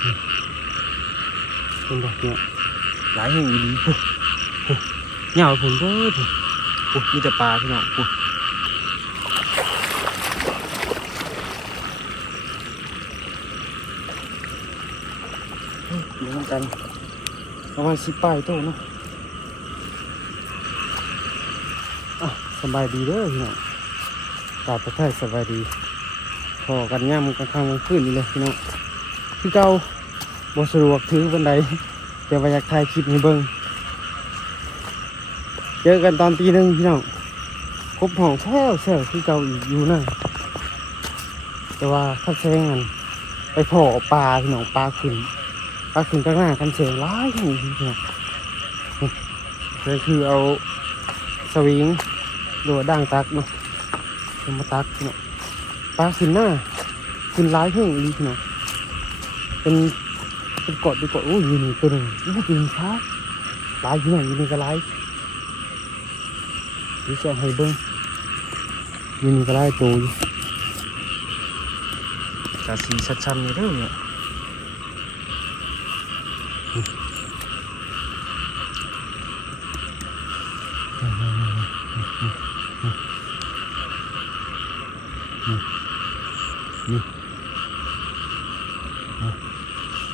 เป็นแบบเนี้ยหลายแห่งดีปุ๊บเหงาผลเบ้อปุ๊บมีแต่ปลาพี่น้องปุ๊บอยู่เหมือนกันประมาณ10 ป้ายโตเนาะสบายดีเด้อพี่น้องกราบประเทศสบายดีพอกันย่ำกันข้างมันขึ้นนี่เลยพี่น้องคือเก่าบ่สะดวกถือบันไดแต่ว่าอยากถ่ายคลิปให้เบิ่งเจอกันตอนตี 1พี่น้องครบห้องแซวคือเก่าอีกอยู่นั่นแต่ว่าข้าแซงกันไปพอปลาพี่น้องปลาขึ้นข้างหน้ากันเสียงร้ายอย่างนี้พี่น้องเลยคือเอาสวิงหรือว่าด่างตักเนาะมาตักพี่น้องปลาขึ้นหน้าขึ้นร้ายแห่งนี้พี่น้องเป็นกดโอ้ยยืนตัวหนึ่งยืนช้าลายพี่น้องยืนก็ลายนี่จะให้เบิ้งยืนก็ลายตัวกาสีชัดๆนี่เด้อเนี่ยนี่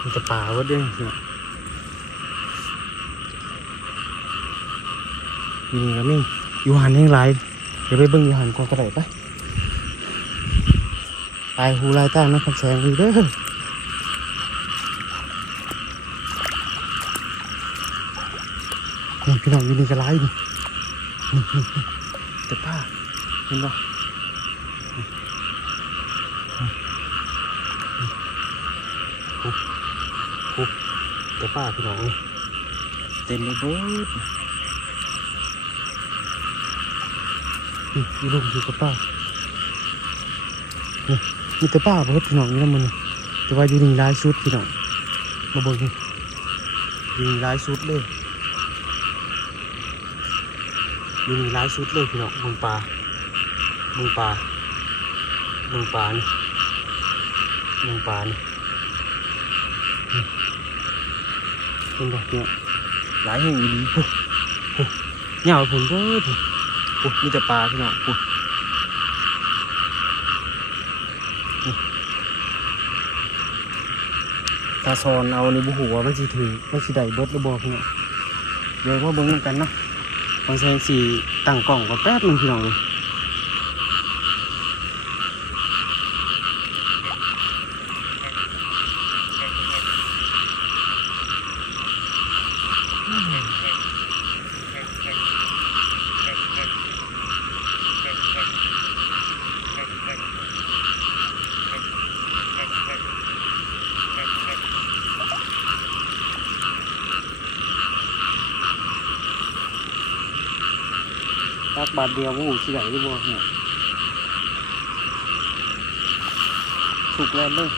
มันจะป่าวะเด้งเนี่ยนี่ก็มีอยู่หันแห่งไรเดี๋ยวไปเบิ่งอยู่หันก่อนก็ได้ไปตายหูลายตานะคำแสงอยู่เด้อนี่พี่น้องอยู่นี่ก็ไรนี่แต่ป้าเห็นป่ะแต่ป้าพี่น้องเต็มเลยเบิดนี่ลุงอยู่กับป้านี่มีแต่ป้าเบิดพี่น้องนี่นะมันแต่ว่าอยู่นี่ลายชุดพี่น้องมาเบิ่งนี่อยู่นี่ลายชุดเลยอยู่นี่ลายชุดเลยพี่น้องเบิ่งปลานี่เบิ่งปลานี่เป็นแบบเนี้ยหลายแห่งดีปุ๊บเหงาผลเบ้อปุ๊บมีแต่ปลาพี่น้องปุ๊บตาซอนเอาในบุหัวมันสิถือมันสิได้เบิดหรือบ่พี่น้องเดี๋ยวว่าเบิ่งกันเนาะบางแสงสีตั้งกล่องก็แป๊บนึงพี่น้องเลยตักบาทเดียวโอ้โหสิไหนได้บ่เนี่ยถูกแล้วเลย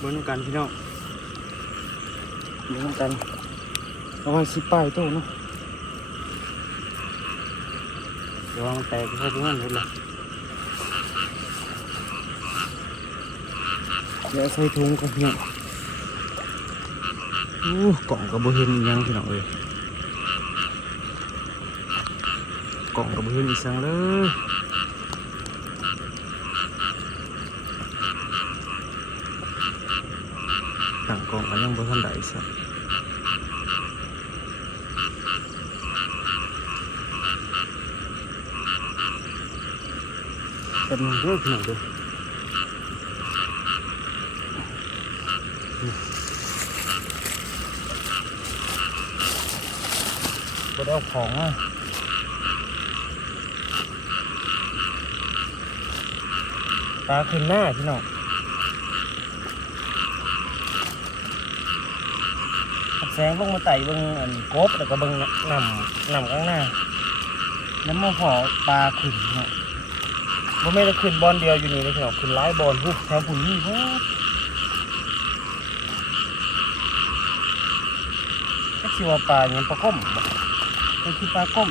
เหมือนกันพี่น้องเหมือนกันประมาณ10 ป้ายโตเนาะเดี๋ยวมันแตกเข้าไปงั้นหมดเลยเดี๋ยวใส่ถุงกันพี่น้องกล่องกับบุเห็นอีกยังพี่น้องเอ้ยกล่องกับบุเห็นอีกสังเลยต่างกล่องก็ยังบ่ทันได้สักแต่มันเยอะขนาดเลยบ่ได้เอาของมาปลาขึ้นหน้าพี่น้อง สงลงมาไต่เบิ่งอันกบแล้วก็เบิ่งน้ำข้างหน้าแล้วมาพอปลาขึ้นเนาะบ่แม่นจะขึ้นบอลเดียวอยู่นี่เลยพี่น้องขึ้นหลายบอลพุแถวพุ่นนี่โหก็สิว่าปลาหยังปลาก้มบ่มันคือปลาก้ม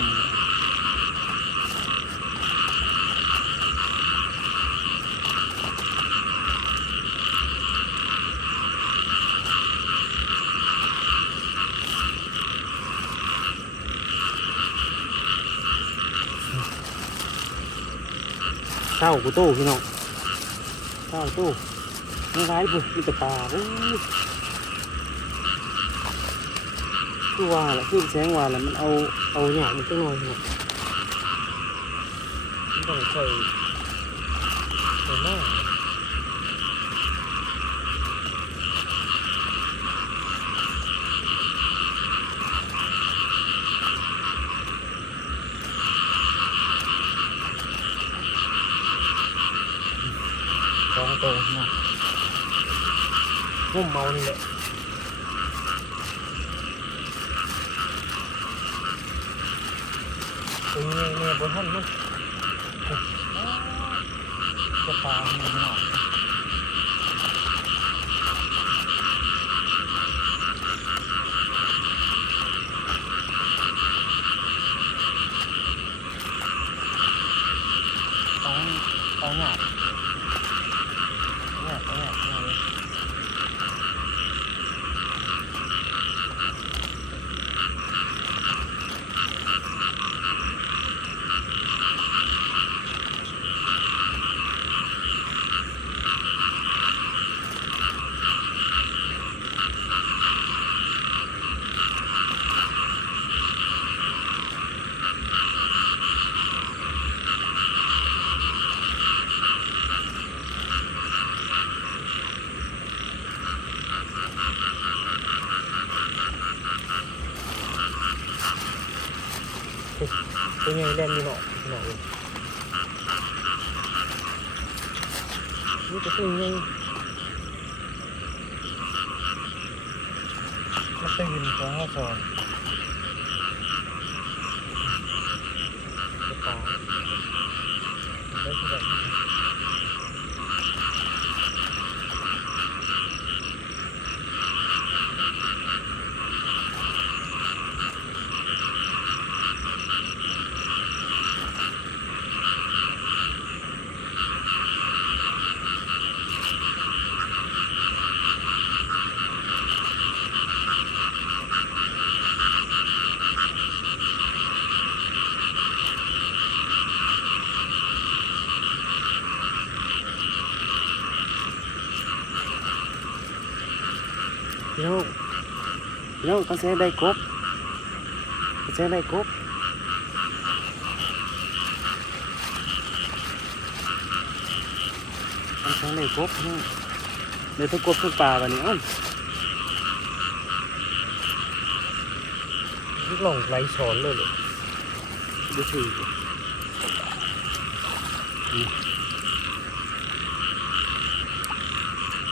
เช้ากูตู้พี่น้องเช้าตู้ไม่ร้ายบุมีแต่ปลาโอ้ยคือว่าแหละคือแสงว่าแหละมันเอาหยาดมันจังหน่อยเนาะมันต้องใส่มากสองตัวเนาะง่มเมานี่แหละตัวนี้เนี่ยบนท่านมันจะปลาเนี่ยเนาะต้องหยาดตัวใหญ่แรงนี่เนาะเนาะนี่จะตัวใหญ่มันตื่นของเราสอนจะปลาได้ที่ไหนพี่น้องเขาแสงได้กบเขาแสงได้กบเขาแสงได้กบเนาะเดี๋ยวต้องกบทุกปลาวันนี้อ้อลูกหลงไหลช้อนเลยเลยดูสิ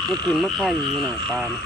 มันกินมะข่ายอยู่หน่อยปลานะ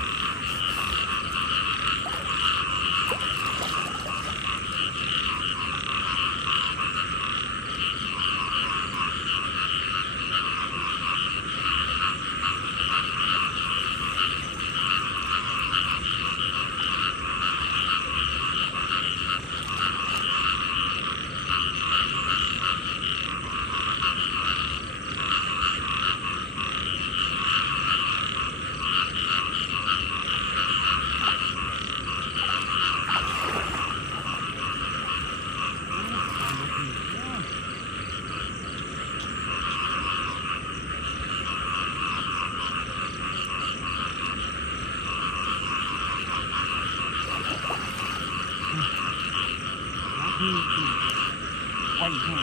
ไว้ที่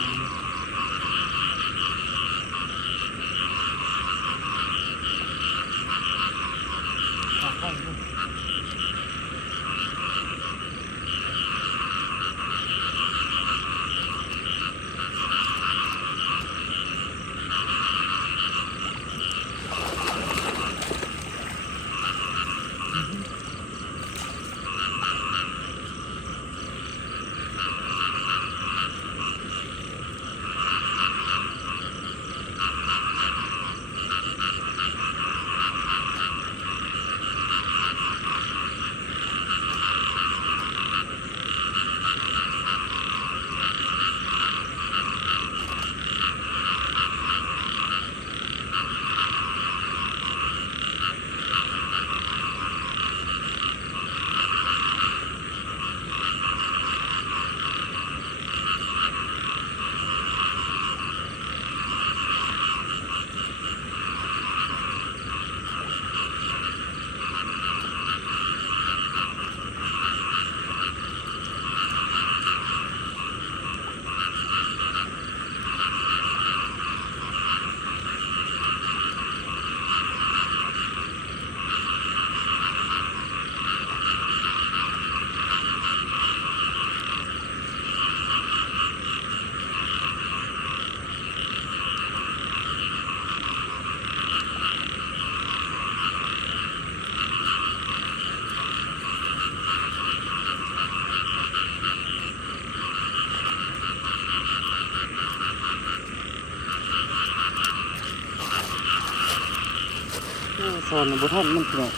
สอนบท่านมันพี่น้อง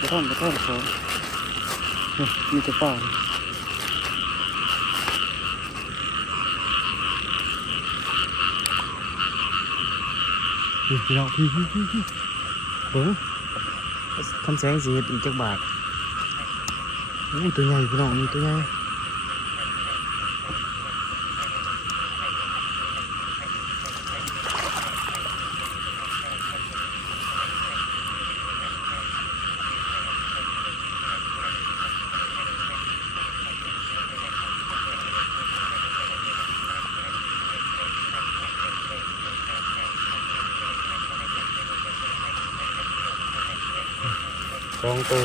บท่านสอนนี่มีแต่ป่าพี่น้องพี่เบิ้งคำแสงสีเห็ดอีกจักบาทโอ้ตัวใหญ่พี่น้องนี่ตัวใหญ่สองตัว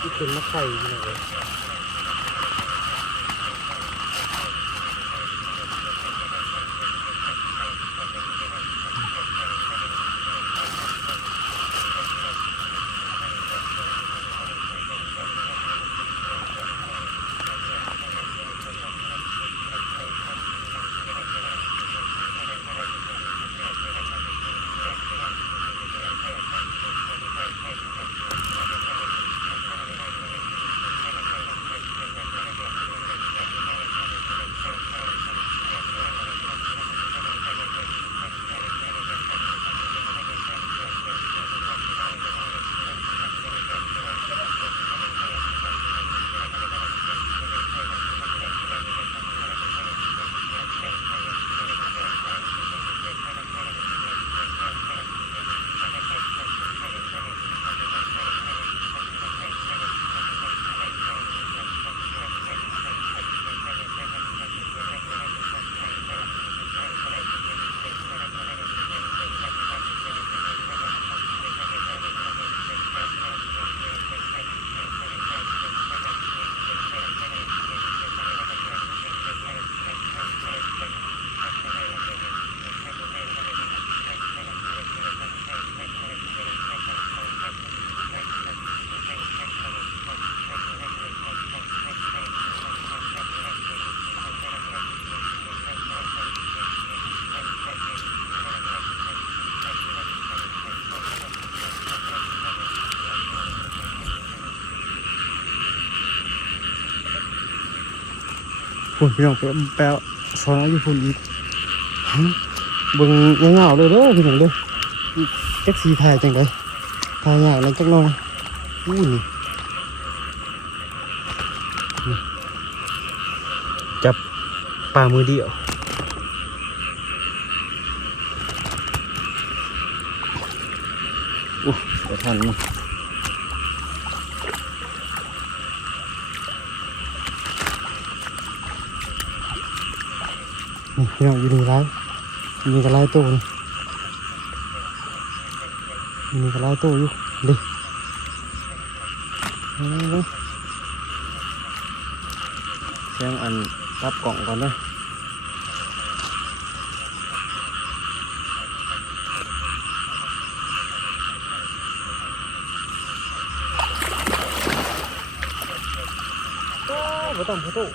ที่เป็นมะไข่พี่น้องพี่น้องแปลสอนอายุพุ่นอีกเบิ่งเงาๆเลยเด้อพี่น้องเด้อจักสีถ่ายจังไดถ่ายยากแล้วจักหน่อยนี่จับปลามือเดียวเดี๋ยวทันนี่พี่น้องอยู่นี่ไรมีกระไรตู้นี่มีกระไรตู้อยู่ดิเสียงอันรับกล่องก่อนนะโอ้ไม่ต้องพูด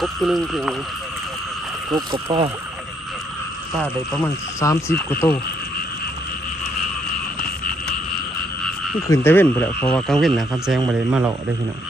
กบตัวนึงคือกบกับป้า ปลาได้ประมาณ30 กว่าตัวมันขึ้นแต่เว้นไปแล้วเพราะว่ากลางเว้นนะคำแซงมาเลยมาหล่อได้พี่น้อง